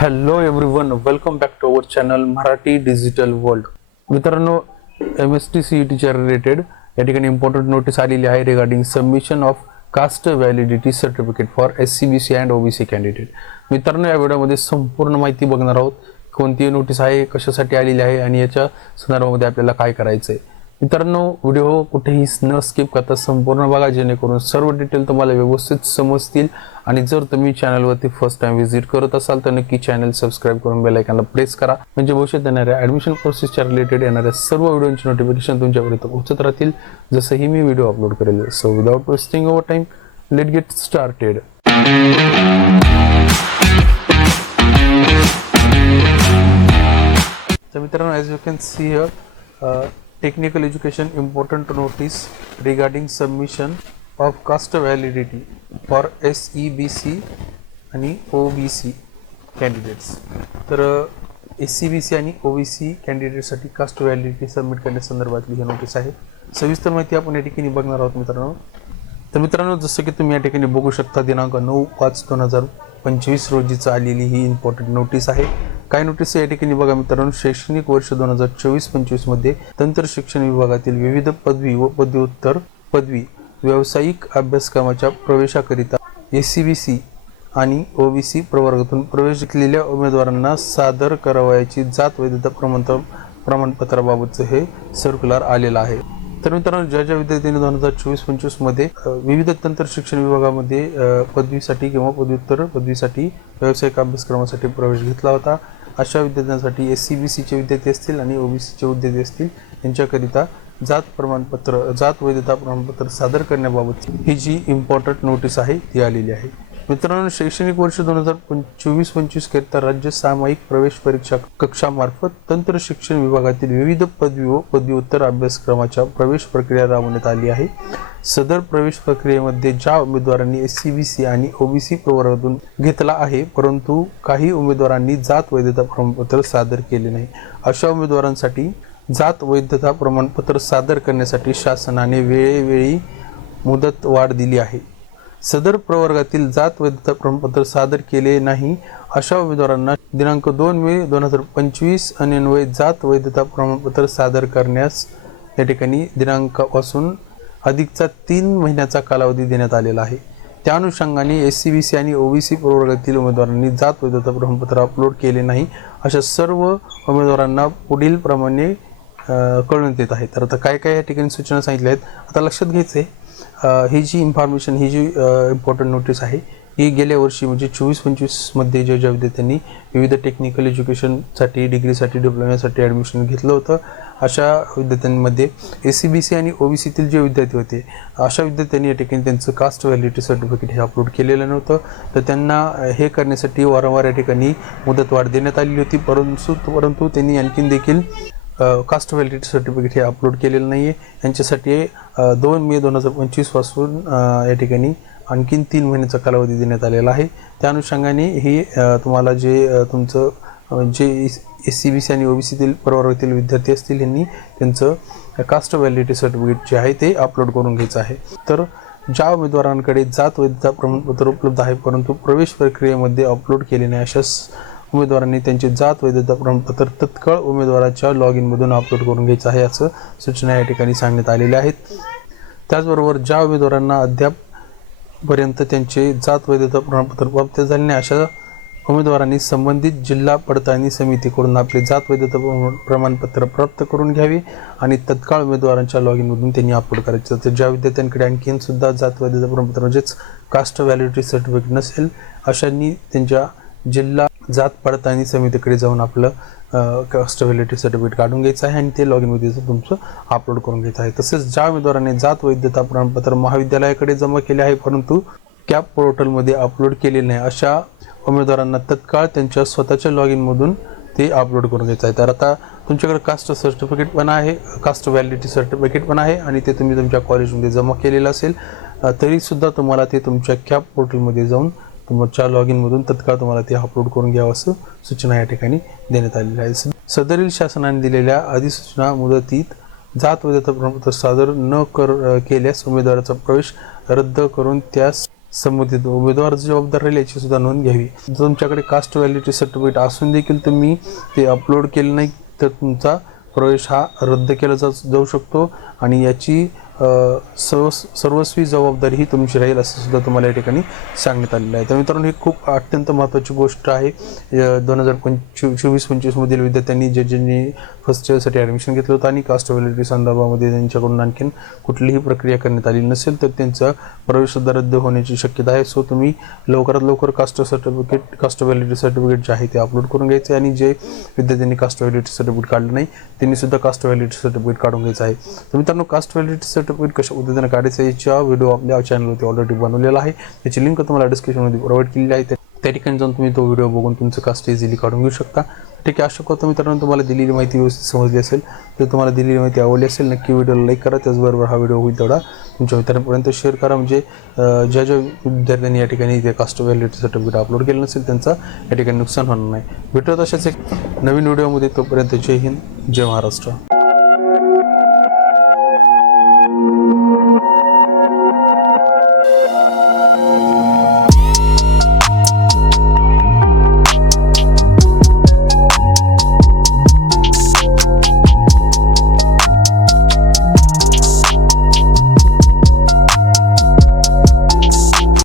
Hello everyone, welcome back to our channel Marathi digital world. मित्रांनो, MST-CETच्या related या ठिकाणी इम्पॉर्टंट नोटीस आलेली आहे regarding submission of caste validity certificate for SCBC and OBC candidate. मित्रांनो, या व्हिडिओमध्ये संपूर्ण माहिती बघणार आहोत. कोणती नोटीस आहे, कशासाठी आलेली आहे आणि याच्या संदर्भामध्ये आपल्याला काय करायचं आहे. मित्रांनो, व्हिडिओ कुठेही न स्किप करता संपूर्ण बघा, जेणेकरून सर्व डिटेल तुम्हाला व्यवस्थित समजतील. आणि जर तुम्ही चॅनलवरती फर्स्ट टाइम व्हिजिट करत असाल तर नक्की चॅनल सबस्क्राईब करून बेल आयकॉनला प्रेस करा, म्हणजे भविष्यात येणाऱ्या ॲडमिशन प्रोसेसच्या रिलेटेड येणाऱ्या सर्व व्हिडिओची नोटिफिकेशन तुमच्यापर्यंत पोहोचत राहतील जसंही मी व्हिडिओ अपलोड करेल. So without wasting our time, let get started. तर मित्रांनो, as you can see here, technical education important notice regarding submission of caste validity for SEBC आणि OBC कॅन्डिडेट्स. तर SCBC आणि OBC कॅन्डिडेटसाठी कास्ट व्हॅलिडिटी सबमिट करण्यासंदर्भातली ही notice आहे. सविस्तर माहिती आपण या ठिकाणी बघणार आहोत मित्रांनो. तर मित्रांनो, जसं की तुम्ही या ठिकाणी बघू शकता, दिनांक 9/5/2025 रोजीचं आलेली ही इम्पॉर्टंट नोटीस आहे. काय नोटीस या ठिकाणी बघा मित्रांनो. शैक्षणिक वर्ष 2024-25 मध्ये तंत्र शिक्षण विभागातील विविध पदवी व पदव्युत्तर पदवी व्यावसायिक अभ्यासक्रमाच्या प्रवेशाकरिता SCBC आणि OBC प्रवर्गातून प्रवेश घेतलेल्या उमेदवारांना सादर करावयाची जात वैधता प्रमाणपत्राबाबतचं हे सर्क्युलर आलेलं आहे. तर मित्रांनो, ज्या विद्यार्थ्यांनी 2024-25 मध्ये विविध तंत्र शिक्षण विभागामध्ये पदवीसाठी किंवा पदव्युत्तर पदवीसाठी व्यावसायिक अभ्यासक्रमासाठी प्रवेश घेतला होता, अशा विद्यार्थ्यांसाठी SCBCचे विद्यार्थी असतील आणि OBCचे विद्यार्थी असतील यांच्याकरिता जात वैधता प्रमाणपत्र सादर करण्याबाबत ही जी इम्पॉर्टंट नोटीस आहे ती आलेली आहे. मित्रांनो, शैक्षणिक वर्ष 2024-25 करिता राज्य सामायिक प्रवेश परीक्षा कक्षामार्फत तंत्र शिक्षण विभागातील विविध पदवी व पदव्युत्तर अभ्यासक्रमाच्या प्रवेश प्रक्रिया राबवण्यात आली आहे. सदर प्रवेश प्रक्रियेमध्ये ज्या उमेदवारांनी SCBC आणि OBC प्रवर्गातून घेतला आहे, परंतु काही उमेदवारांनी जात वैधता प्रमाणपत्र सादर केले नाही, अशा उमेदवारांसाठी जात वैधता प्रमाणपत्र सादर करण्यासाठी शासनाने वेळोवेळी मुदतवाढ दिली आहे. सदर प्रवर्गातील जात वैधता प्रमाणपत्र सादर केले नाही अशा उमेदवारांना दिनांक 2 मे 2025 अन्वये जात वैधता प्रमाणपत्र सादर करण्यास या ठिकाणी दिनांकापासून अधिकचा 3 महिन्याचा कालावधी देण्यात आलेला आहे. त्या अनुषंगाने SCBC आणि OBC प्रवर्गातील उमेदवारांनी जात वैधता प्रमाणपत्र अपलोड केले नाही अशा सर्व उमेदवारांना पुढील प्रमाणे कळवण्यात येत आहे. तर आता काय काय या ठिकाणी सूचना सांगितल्या आहेत, आता लक्षात घ्यायचं आहे. ही जी इन्फॉर्मेशन, ही जी इम्पॉर्टंट नोटीस आहे, ही गेल्या वर्षी म्हणजे 24-25 मध्ये ज्या विद्यार्थ्यांनी विविध टेक्निकल एज्युकेशनसाठी, डिग्रीसाठी, डिप्लोमासाठी ॲडमिशन घेतलं होतं, अशा विद्यार्थ्यांमध्ये SCBC आणि OBCतील जे विद्यार्थी होते, अशा विद्यार्थ्यांनी या ठिकाणी त्यांचं कास्ट व्हॅलिडिटी सर्टिफिकेट हे अपलोड केलेलं नव्हतं. तर त्यांना हे करण्यासाठी वारंवार या ठिकाणी मुदतवाढ देण्यात आलेली होती, परंतु त्यांनी आणखीन देखील कास्ट व्हॅलिडिटी सर्टिफिकेट हे अपलोड केलेलं नाही आहे. यांच्यासाठी 2 मे 2025 पासून या ठिकाणी आणखीन 3 महिन्याचा कालावधी देण्यात आलेला आहे. त्या अनुषंगाने ही तुम्हाला जे तुमचं जे SCBC आणि OBCतील प्रवर्गातील विद्यार्थी असतील, यांनी त्यांचं कास्ट व्हॅलिडिटी सर्टिफिकेट जे आहे ते अपलोड करून घ्यायचं आहे. तर ज्या उमेदवारांकडे जात वैधता प्रमाणपत्र उपलब्ध आहे परंतु प्रवेश प्रक्रियेमध्ये अपलोड केले नाही, अशा उमेदवारांनी त्यांचे जात वैधता प्रमाणपत्र तत्काळ उमेदवाराच्या लॉग इनमधून अपलोड करून घ्यायचं आहे, असं सूचना या ठिकाणी सांगण्यात आलेल्या आहेत. त्याचबरोबर ज्या उमेदवारांना अद्यापपर्यंत त्यांचे जात वैधता प्रमाणपत्र प्राप्त झाले नाही, अशा उमेदवारांनी संबंधित जिल्हा पडताळणी समितीकडून आपले जात वैधता प्रमाणपत्र प्राप्त करून घ्यावे आणि तत्काळ उमेदवारांच्या लॉग इनमधून त्यांनी अपलोड करायचं. तर ज्या विद्यार्थ्यांकडे आणखीन सुद्धा जात वैधता प्रमाणपत्र म्हणजेच कास्ट व्हॅलिडिटी सर्टिफिकेट नसेल, अशांनी त्यांच्या जिल्हा जात पडताळणी समितीकडे जाऊन आपलं कास्ट व्हॅलिडिटी सर्टिफिकेट काढून घ्यायचं आहे आणि ते लॉग इनमध्ये तुमचं अपलोड करून घ्यायचं आहे. तसेच ज्या उमेदवारांनी जात वैधता प्रमाणपत्र महाविद्यालयाकडे जमा केले आहे परंतु कॅप पोर्टलमध्ये अपलोड केलेले नाही, अशा उमेदवारांना तत्काळ त्यांच्या स्वतःच्या लॉग इनमधून ते अपलोड करून घ्यायचं आहे. तर आता तुमच्याकडे कास्ट सर्टिफिकेट पण आहे, कास्ट व्हॅलिडिटी सर्टिफिकेट पण आहे आणि ते तुम्ही तुमच्या कॉलेजमध्ये जमा केलेलं असेल तरीसुद्धा तुम्हाला ते तुमच्या कॅप पोर्टलमध्ये जाऊन तुमच्या लॉग इनमधून तत्काळ तुम्हाला ते अपलोड करून घ्यावं, असं सूचना या ठिकाणी देण्यात आलेली आहे. सदरील शासनाने दिलेल्या अधिसूचना मुदतीत जात वैधता प्रमाणपत्र सादर न केल्यास उमेदवाराचा प्रवेश रद्द करून त्यास संबंधित उमेदवार जबाबदार राहील याची सुद्धा नोंद घ्यावी. जर तुमच्याकडे कास्ट व्हॅलिडिटी सर्टिफिकेट असून देखील तुम्ही ते अपलोड केलं नाही तर तुमचा प्रवेश हा रद्द केला जाऊ शकतो आणि याची सर्वस्वी जबाबदारी ही तुमची राहील असं सुद्धा तुम्हाला या ठिकाणी सांगण्यात आलेलं आहे. तर मित्रांनो, ही खूप अत्यंत महत्त्वाची गोष्ट आहे. 2024-25 मधील विद्यार्थ्यांनी ज्यांनी फर्स्ट इयरसाठी ॲडमिशन घेतलं होतं आणि कास्ट व्हॅलिडिटी संदर्भामध्ये त्यांच्याकडून आणखीन कुठलीही प्रक्रिया करण्यात आलेली नसेल तर त्यांचा प्रवेश सुद्धा रद्द होण्याची शक्यता आहे. सो तुम्ही लवकरात लवकर कास्ट व्हॅलिडिटी सर्टिफिकेट जे आहे ते अपलोड करून घ्यायचे आणि जे विद्यार्थ्यांनी कास्ट व्हॅलिडिटी सर्टिफिकेट काढलं नाही त्यांनी सुद्धा कास्ट व्हॅलिडिटी सर्टिफिकेट काढून घ्यायचं आहे. तर मित्रांनो, कास्ट व्हॅलिडिटी सर्टिफिकेट कशा पद्धतीने काढायचं याचा व्हिडिओ आपल्या चॅनलवरती ऑलरेडी बनवलेला आहे. त्याची लिंक तुम्हाला डिस्क्रिप्शनमध्ये प्रोव्हाइड केलेली आहे. त्या ठिकाणी जाऊन तुम्ही तो व्हिडिओ बघून तुमचं कास्ट इझिली काढून घेऊ शकता. ठीक आहे, आशा करतो मित्रांनो तुम्हाला दिलेली माहिती व्यवस्थित समजली असेल. तर तुम्हाला दिलेली माहिती आवडली असेल नक्की व्हिडिओला लाईक करा. त्याचबरोबर हा व्हिडिओ होईल तेवढा तुमच्या मित्रांपर्यंत शेअर करा, म्हणजे ज्या विद्यार्थ्यांनी या ठिकाणी ते कास्ट व्हॅलिडिटी सर्टिफिकेट अपलोड केलं नसेल त्यांचा या ठिकाणी नुकसान होणार नाही. भेटूयात अशाच एक नवीन व्हिडिओमध्ये. तोपर्यंत जय हिंद, जय महाराष्ट्र.